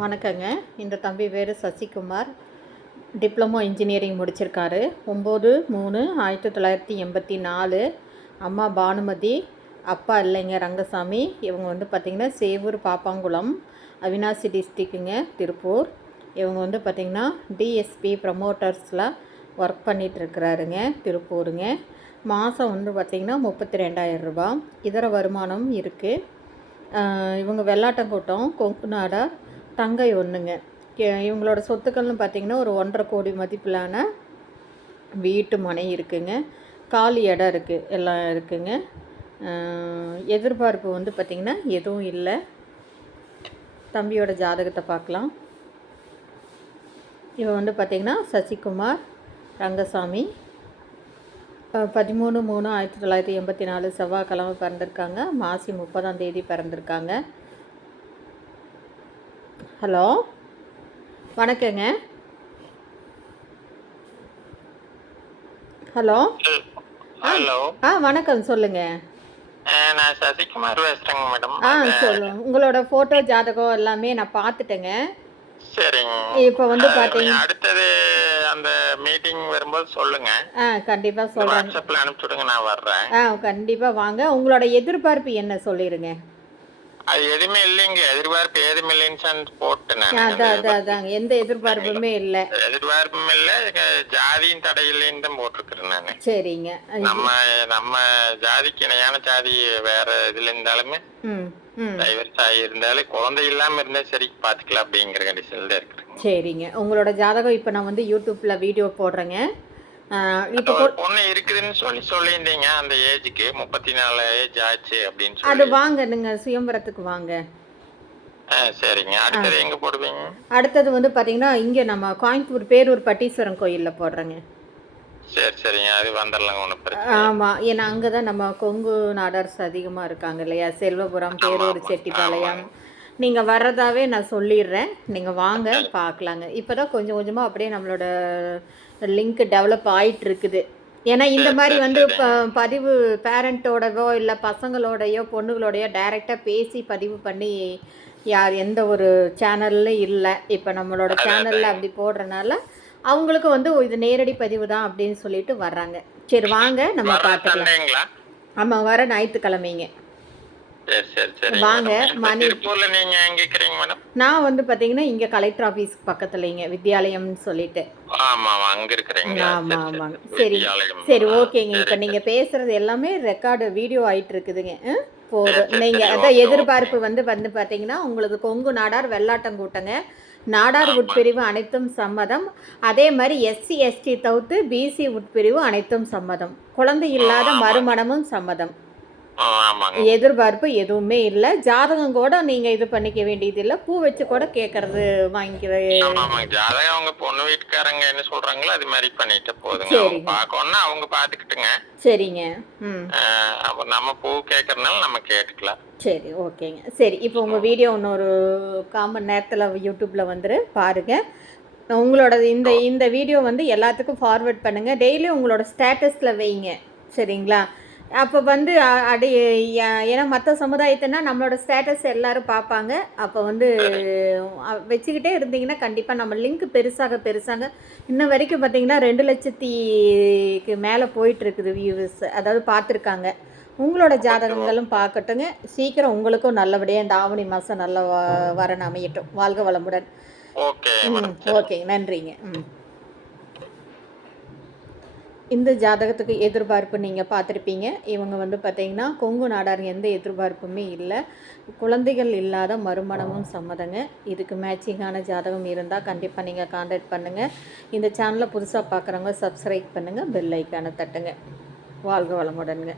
வணக்கங்க. இந்த தம்பி பேர் சசிகுமார். டிப்ளமோ இன்ஜினியரிங் முடிச்சிருக்காரு. 9/3/1984. அம்மா பானுமதி, அப்பா இல்லைங்க ரங்கசாமி. இவங்க பார்த்திங்கன்னா சேவூர் பாப்பாங்குளம், அவினாசி டிஸ்ட்ரிக்குங்க, திருப்பூர். இவங்க பார்த்திங்கன்னா டிஎஸ்பி ப்ரமோட்டர்ஸில் ஒர்க் பண்ணிகிட்ருக்கிறாருங்க, திருப்பூருங்க. மாதம் பார்த்திங்கன்னா 32,000 ரூபா. இதர வருமானம் இருக்குது. இவங்க வெள்ளாட்டங்கோட்டம், கொங்குநாடா, தங்கை ஒன்றுங்க. இவங்களோட சொத்துக்கள்னு பார்த்திங்கன்னா ஒரு 1.5 கோடி மதிப்பிலான வீட்டு மனை இருக்குங்க. காலி இடம் இருக்குது, எல்லாம் இருக்குங்க. எதிர்பார்ப்பு பார்த்திங்கன்னா எதுவும் இல்லை. தம்பியோட ஜாதகத்தை பார்க்கலாம். இவன் பார்த்திங்கன்னா சசிகுமார் ரங்கசாமி. 13/3/1984 செவ்வாய்க்கிழமை பிறந்திருக்காங்க. மாசி 30ஆம் தேதி பிறந்திருக்காங்க. ஹலோ, வணக்கங்க. ஹலோ. ஹலோ. வணக்கம், சொல்லுங்க. நான் சசிகுமார் பேசுறேங்க மேடம். சொல்லுங்க. உங்களோட போட்டோ ஜாதகம் எல்லாமே நான் பார்த்துட்டேங்க. சரிங்க. இப்போ பார்த்தீங்க, அடுத்தது அந்த மீட்டிங் வரும்போது சொல்லுங்க. கண்டிப்பா சொல்றேன். வாட்ஸ்அப்ல அனுப்பிச்சு விடுங்க, நான் வர்றேன். கண்டிப்பா வாங்க. உங்களோட எதிர்பார்ப்பு என்ன சொல்லிருங்க. அது எதுவுமே இல்லைங்க, எதிர்பார்ப்பு எதுவுமே இல்லைன்னு போட்டேன். அதாங்க, எந்த எதிர்பார்ப்புமே இல்லை. எதிர்பார்ப்பும் இல்லை, ஜாதியும் தடை இல்லைன்னு தான் போட்டிருக்கிறேன் நான். சரிங்க. நம்ம ஜாதிக்கு இணையான ஜாதி வேற இதுல இருந்தாலுமே டைவர்ஸ் ஆகியிருந்தாலும் குழந்தை இல்லாம இருந்தா சரி பாத்துக்கலாம் அப்படிங்கிற கண்டிஷன்ல தான் இருக்கிறேன். சரிங்க. உங்களோட ஜாதகம் இப்போ நான் யூடியூப்ல வீடியோ போடுறேங்க. இப்போ பொண்ணு இருக்குதுன்னு சொல்லியிருந்தீங்க. அந்த ஏஜுக்கு 34 ஏஜ் ஆச்சு அப்படின்னு சொல்லி. அது வாங்க, நீங்க சுயம்பரத்துக்கு வாங்க. சரிங்க. அடுத்தது எங்க போடுவீங்க? அடுத்தது பாத்தீங்கன்னா இங்க நம்ம கோயம்புத்தூர் பேரூர் பட்டீஸ்வரன் கோயில்ல போடுறேங்க. சரிங்க, அது வந்துடலாங்க, ஒன்றும் பிரச்சனை. ஆமா, ஏன்னா அங்கதான் நம்ம கொங்கு நாடர்ஸ் அதிகமா இருக்காங்க இல்லையா, செல்வபுரம், பேரூர், செட்டிப்பாளையம். நீங்க வர்றதாவே நான் சொல்லிடுறேன், நீங்க வாங்க பார்க்கலாங்க. இப்போதான் கொஞ்சம் கொஞ்சமா அப்படியே நம்மளோட லிங்க் டெவலப் ஆயிட்டு இருக்குது. ஏன்னா இந்த மாதிரி பதிவு பேரண்ட்டோடவோ இல்லை பசங்களோடையோ பொண்ணுகளோடையோ டைரெக்டாக பேசி பதிவு பண்ணி யார் எந்த ஒரு சேனல்லும் இல்லை. இப்போ நம்மளோட சேனலில் அப்படி போடுறனால அவங்களுக்கு இது நேரடி பதிவு தான் அப்படின்னு சொல்லிட்டு வர்றாங்க. சரி வாங்க, நம்ம பார்த்துக்கலாம். ஆமாம், வர ஞாயிற்றுக்கிழமைங்க வாங்க. மணி நான் பார்த்தீங்கன்னா இங்கே கலெக்டர் ஆஃபீஸ் பக்கத்துலங்க, வித்யாலயம்னு சொல்லிட்டு. ஆமாம் ஆமாங்க. சரி ஓகேங்க. இப்போ நீங்கள் பேசுகிறது எல்லாமே ரெக்கார்டு வீடியோ ஆகிட்டு இருக்குதுங்க. போதும். நீங்கள் அதான் எதிர்பார்ப்பு பார்த்தீங்கன்னா உங்களுக்கு கொங்கு நாடார் வெள்ளாட்டங்கூட்டங்க, நாடார் உட்பிரிவு அனைத்தும் சம்மதம். அதே மாதிரி எஸ்சி எஸ்டி தவிர்த்து பிசி உட்பிரிவு அனைத்தும் சம்மதம். குழந்தை இல்லாத மறுமணமும் சம்மதம். எதிர்பார்ப்பு எதுவுமே இல்லை. ஜாதகம் கூட நீங்க இது பண்ணிக்க வேண்டியது இல்லை. பூ வச்சு கூட கேட்கறது வாங்கிக்கிறது. ஜாதகம் அவங்க பொண்ணு வீட்டுக்காரங்க என்ன சொல்றாங்களோ அது மாதிரி பண்ணிட்டு போதுங்க. பார்க்கணும்னா அவங்க பார்த்துக்கிட்டுங்க. சரிங்க. அப்ப நம்ம பூ கேட்கறதுனால நம்ம கேட்டுக்கலாம். சரி ஓகேங்க. சரி, இப்போ உங்க வீடியோ இன்னொரு 1/4 மணி நேரத்தில் யூடியூப்ல பாருங்க. உங்களோட இந்த வீடியோ எல்லாத்துக்கும் ஃபார்வர்ட் பண்ணுங்க. டெய்லி உங்களோட ஸ்டேட்டஸ்ல வைங்க, சரிங்களா? அப்போ ஏன்னா மற்ற சமுதாயத்தைனா நம்மளோட ஸ்டேட்டஸ் எல்லோரும் பார்ப்பாங்க. அப்போ வச்சுக்கிட்டே இருந்தீங்கன்னா கண்டிப்பாக நம்ம லிங்க் பெருசாக இன்ன வரைக்கும் பார்த்திங்கன்னா 2 லட்சத்துக்கு மேலே போயிட்டுருக்குது வியூவர்ஸ், அதாவது பார்த்துருக்காங்க. உங்களோட ஜாதகங்களும் பார்க்கட்டுங்க. சீக்கிரம் உங்களுக்கும் நல்லபடியாக இந்த ஆவணி மாதம் நல்ல வரன் அமையட்டும். வாழ்க வளமுடன். ஓகேங்க, நன்றிங்க. இந்த ஜாதகத்துக்கு எதிர்பார்ப்பு நீங்கள் பார்த்துருப்பீங்க. இவங்க பார்த்தீங்கன்னா கொங்கு நாடார், எந்த எதிர்பார்ப்புமே இல்லை. குழந்தைகள் இல்லாத மறுமணமும் சம்மதங்க. இதுக்கு மேட்சிங்கான ஜாதகம் இருந்தால் கண்டிப்பாக நீங்கள் கான்டாக்ட் பண்ணுங்கள். இந்த சேனலை புதுசாக பார்க்குறவங்க சப்ஸ்கிரைப் பண்ணுங்கள், பெல் ஐக்கானை தட்டுங்க. வாழ்க வளமுடனுங்க.